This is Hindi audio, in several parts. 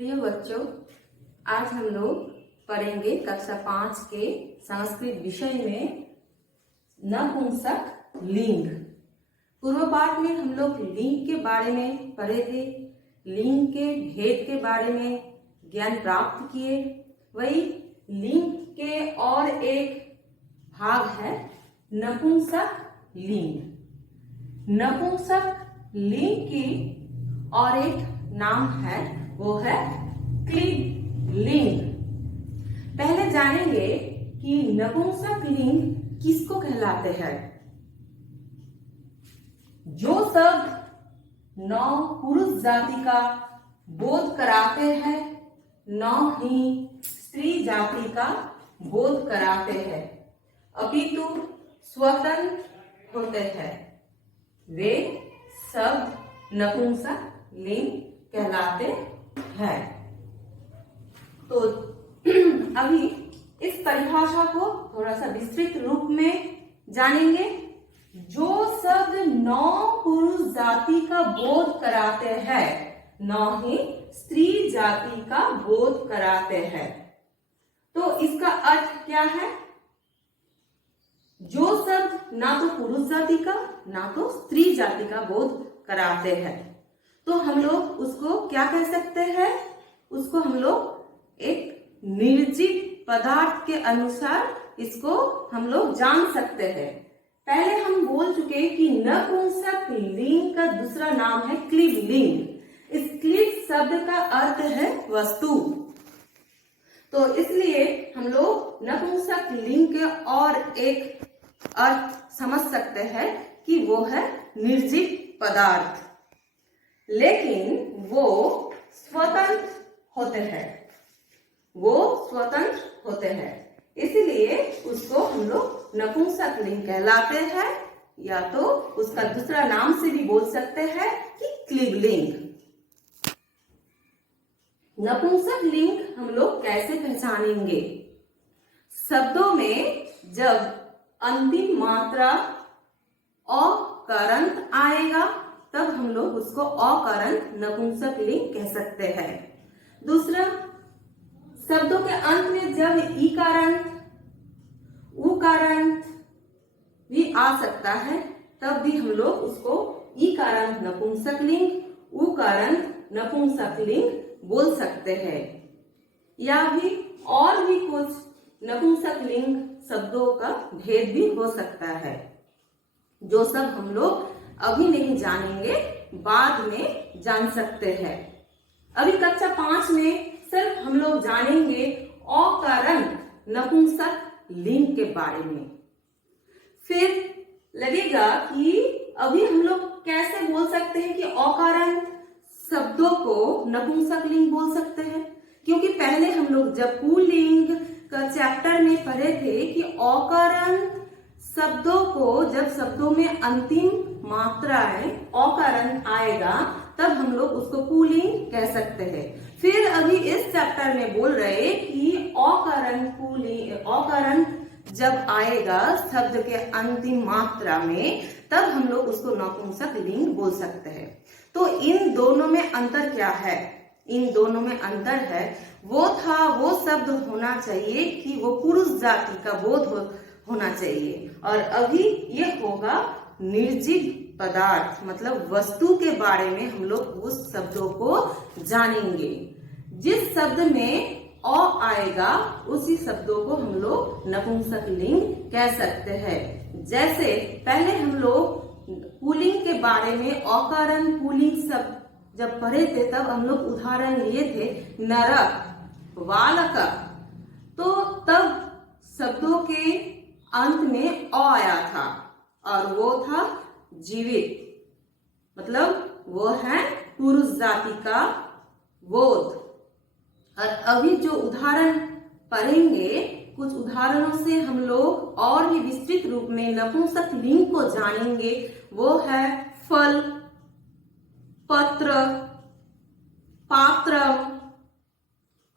प्रिय बच्चों, आज हम लोग पढ़ेंगे कक्षा 5 के संस्कृत विषय में नपुंसक लिंग। पूर्व पाठ में हम लोग लिंग के बारे में पढ़े थे, लिंग के भेद के बारे में ज्ञान प्राप्त किए। वही लिंग के और एक भाग है नपुंसक लिंग। नपुंसक लिंग की और एक नाम है, वो है क्लीब लिंग। पहले जानेंगे कि नपुंसक लिंग किसको कहलाते हैं। जो शब्द न पुरुष जाति का बोध कराते हैं, न ही स्त्री जाति का बोध कराते हैं, अपितु स्वतंत्र होते हैं, वे शब्द नपुंसक लिंग कहलाते हैं। तो अभी इस परिभाषा को थोड़ा सा विस्तृत रूप में जानेंगे। जो शब्द नौ पुरुष जाति का बोध कराते हैं, न ही स्त्री जाति का बोध कराते हैं। तो इसका अर्थ क्या है? जो शब्द ना तो पुरुष जाति का ना तो स्त्री जाति का बोध कराते हैं, तो हम लोग उसको क्या कह सकते हैं? उसको हम लोग एक निर्जीव पदार्थ के अनुसार इसको हम लोग जान सकते हैं। पहले हम बोल चुके कि नपुंसक लिंग का दूसरा नाम है क्लीब लिंग। इस क्लीब शब्द का अर्थ है वस्तु। तो इसलिए हम लोग नपुंसक लिंग के और एक अर्थ समझ सकते हैं कि वो है निर्जीव पदार्थ, लेकिन वो स्वतंत्र होते हैं। वो स्वतंत्र होते हैं, इसलिए उसको हम लोग नपुंसक लिंग कहलाते हैं, या तो उसका दूसरा नाम से भी बोल सकते हैं कि क्लीब लिंग। नपुंसक लिंग हम लोग कैसे पहचानेंगे? शब्दों में जब अंतिम मात्रा अकारांत आएगा तब हम लोग उसको अकारांत नपुंसक लिंग कह सकते हैं। दूसरा, शब्दों के अंत में जब ईकारांत उकारांत भी आ सकता है तब भी हम लोग उसको ईकारांत नपुंसक लिंग उकारांत नपुंसक लिंग बोल सकते हैं। या भी और भी कुछ नपुंसक लिंग शब्दों का भेद भी हो सकता है, जो सब हम लोग अभी नहीं जानेंगे, बाद में जान सकते हैं। अभी कक्षा 5 में सिर्फ हम लोग जानेंगे अकारांत नपुंसक लिंग के बारे में। फिर लगेगा कि अभी हम लोग कैसे बोल सकते हैं कि अकारांत शब्दों को नपुंसक लिंग बोल सकते हैं, क्योंकि पहले हम लोग जब पुल्लिंग का चैप्टर में पढ़े थे कि अकारांत शब्दों को, जब शब्दों में अंतिम मात्राएं अकारांत आएगा तब हम लोग उसको पुल्लिंग कह सकते हैं। फिर अभी इस चैप्टर में बोल रहे कि अकारांत पुल्लिंग, अकारांत जब आएगा शब्द के अंतिम मात्रा में तब हम लोग उसको नपुंसक लिंग बोल सकते हैं। तो इन दोनों में अंतर क्या है? इन दोनों में अंतर है, वो शब्द होना चाहिए कि वो पुरुष जाति का बोध होना चाहिए, और अभी ये होगा निर्जीव पदार्थ, मतलब वस्तु के बारे में हम लोग उस शब्दों को जानेंगे। जिस शब्द में अ आएगा उसी शब्दों को हम लोग नपुंसक लिंग कह सकते हैं। जैसे पहले हम लोग पुल्लिंग के बारे में अकारांत पुल्लिंग शब्द जब पढ़े थे तब हम लोग उदाहरण लिए थे नरक, बालक, तो तब शब्दों के अंत में अ आया था और वो था जीवित, मतलब वो है पुरुष जाति का बोध। और अभी जो उदाहरण पढ़ेंगे, कुछ उदाहरणों से हम लोग और भी विस्तृत रूप में नपुंसक लिंग को जानेंगे। वो है फल, पत्र, पात्रम,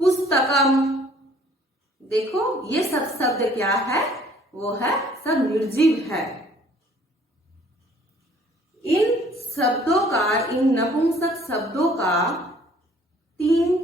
पुस्तकम। देखो ये सब शब्द क्या है? वो है सब निर्जीव है। इन शब्दों का, इन नपुंसक शब्दों का 3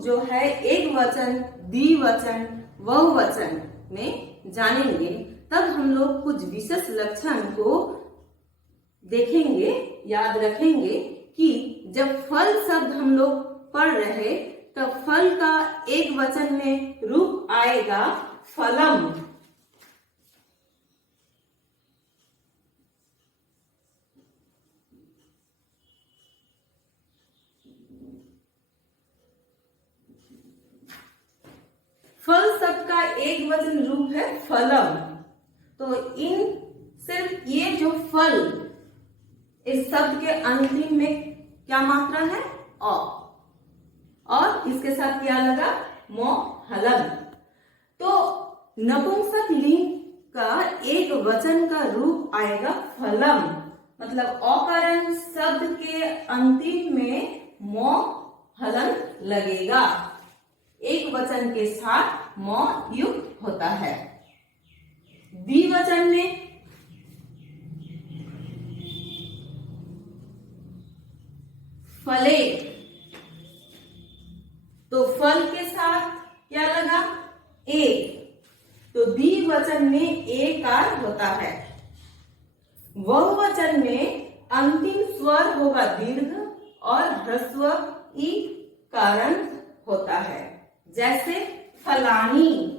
जो है एक वचन, द्विवचन, बहुवचन में जानेंगे, तब हम लोग कुछ विशेष लक्षण को देखेंगे, याद रखेंगे कि जब फल शब्द हम लोग पढ़ रहे तब फल का एक वचन में रूप आएगा फलम। फल शब्द का एक वचन रूप है फलम। तो इन सिर्फ ये जो फल, इस शब्द के अंतिम में क्या मात्रा है? अ, और इसके साथ क्या लगा? मो, हलम। तो नपुंसक लिंग का एक वचन का रूप आएगा फलम, मतलब अकारण शब्द के अंतिम में मो, हलन लगेगा। एक वचन के साथ मो युक्त होता है। द्विवचन में फले, तो फल के साथ क्या लगा? एक, तो द्विवचन में एकार होता है। बहुवचन में अंतिम स्वर होगा दीर्घ और ह्रस्व ई कारण होता है, जैसे फलानी।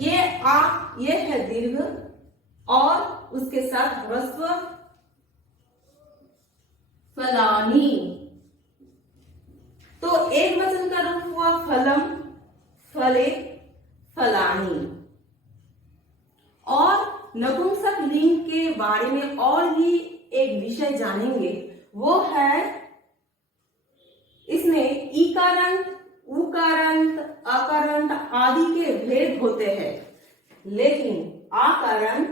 ये है दीर्घ और उसके साथ ह्रस्व फलानी। तो एक वचन का रूप हुआ फलम, फले, फलानी। और नपुंसक लिंग के बारे में और भी एक विषय जानेंगे, वो है इसमें ईकारांत, उकारांत, अकारांत आदि के भेद होते हैं, लेकिन आकारांत,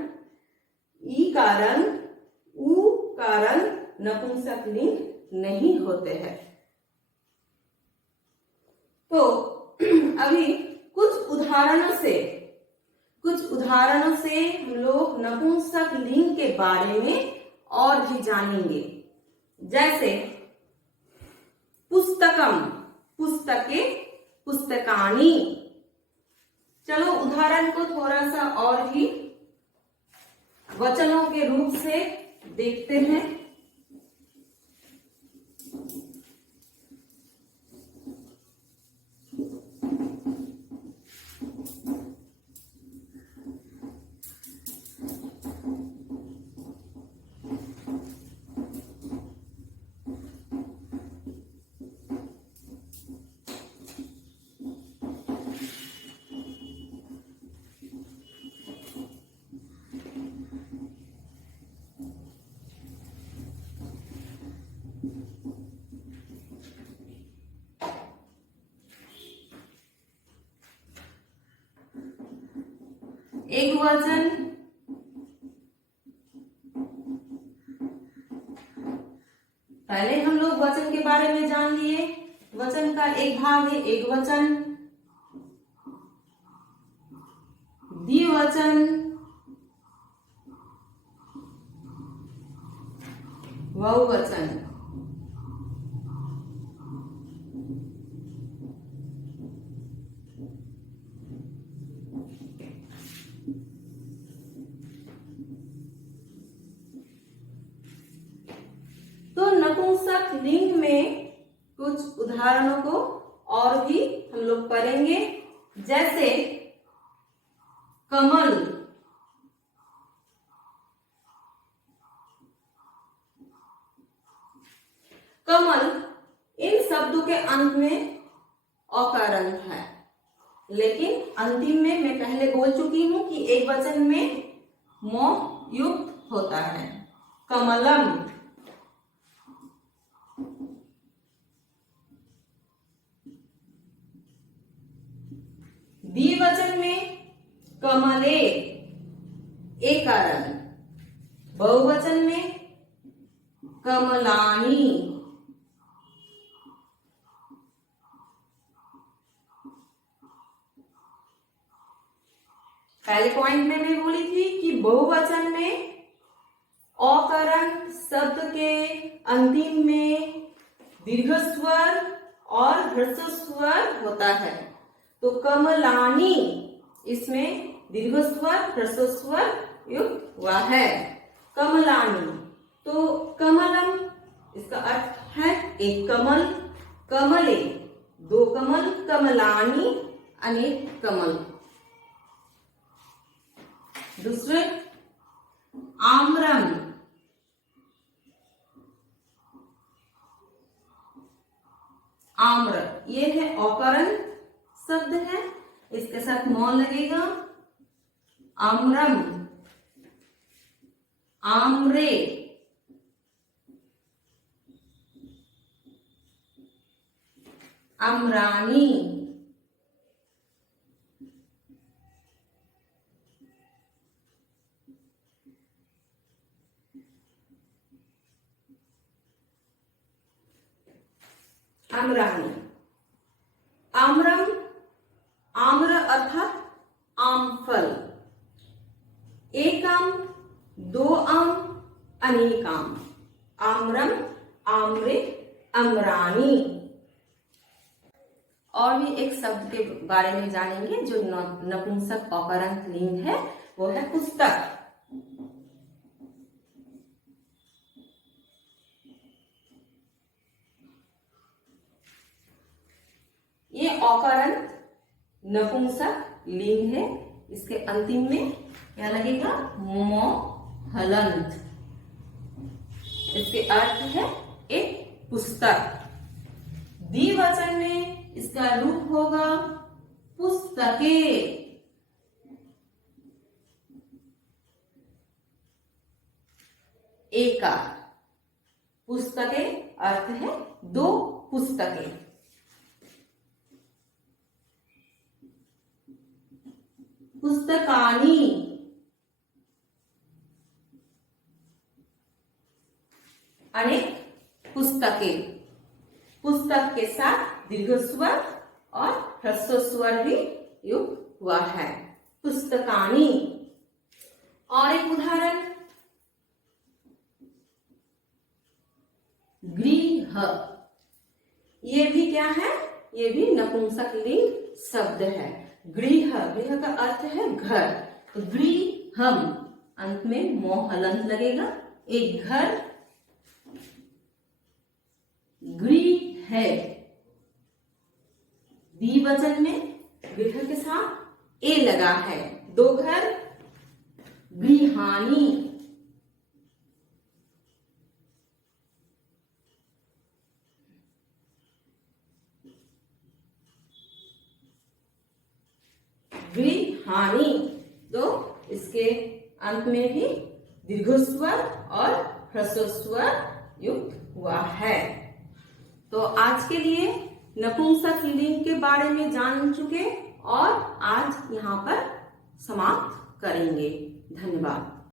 ईकारांत, उकारांत नपुंसक लिंग नहीं होते हैं। तो अभी कुछ उदाहरणों से हम लोग नपुंसक लिंग के बारे में और भी जानेंगे, जैसे पुस्तकम, पुस्तके, पुस्तकानी। चलो उदाहरण को थोड़ा सा और भी वचनों के रूप से देखते हैं। एक वचन, पहले हम लोग वचन के बारे में जान लिए। वचन का एक भाग है एक वचन, द्विवचन, बहुवचन। तो नपुंसक लिंग में कुछ उदाहरणों को और भी हम लोग पढ़ेंगे, जैसे कमल, कमल इन शब्दों के अंत में अकारंत है, लेकिन अंतिम में मैं पहले बोल चुकी हूं कि एक वचन में मो युक्त होता है। कमलम, द्विवचन में कमले, एकारंत। बहुवचन में कमलानी। पहले पॉइंट में मैं बोली थी कि बहुवचन में अकारंत शब्द के अंतिम में दीर्घ स्वर और ह्रस्व स्वर होता है। तो कमलानी इसमें दीर्घ स्वर ह्रस्व स्वर युक्त हुआ है। कमलानी। तो कमलम इसका अर्थ है एक कमल, कमले दो कमल, कमलानी अनेक कमल। दूसरे आम्रम, आम्र ये है अकारंत शब्द है, इसके साथ मौन लगेगा। आम्रम, आम्रे, अमरानी, अमरानी। आम्रम, आम्र अर्थात आम फल। एक आम, दो आम, अनेक आम। आम्रम, आम्रे, अमरानी। और भी एक शब्द के बारे में जानेंगे जो नपुंसक अकारंत लिंग है, वो है पुस्तक। ये अकारंत नपुंसक लिंग है, इसके अंतिम में क्या लगेगा? मो हलंत। इसके अर्थ है एक पुस्तक। द्विवचन में इसका रूप होगा पुस्तकें। एकार पुस्तकें अर्थ है दो पुस्तकें। पुस्तकानी, अनेक पुस्तकें। पुस्तक के साथ दीर्घ स्वर और ह्रस्व स्वर भी युक्त हुआ है। पुस्तकानी। और एक उदाहरण, गृह। ये भी क्या है? ये भी नपुंसक लिंग शब्द है। गृह, गृह का अर्थ है घर। तो गृहम अंत में मोह हलंत लगेगा। एक घर, गृह है। द्विवचन में गृह के साथ ए लगा है। दो घर, गृहानी। गृहानी। तो इसके अंत में भी दीर्घ स्वर और ह्रस्व स्वर युक्त हुआ है। तो आज के लिए नपुंसक लिंग के बारे में जान चुके और आज यहाँ पर समाप्त करेंगे। धन्यवाद।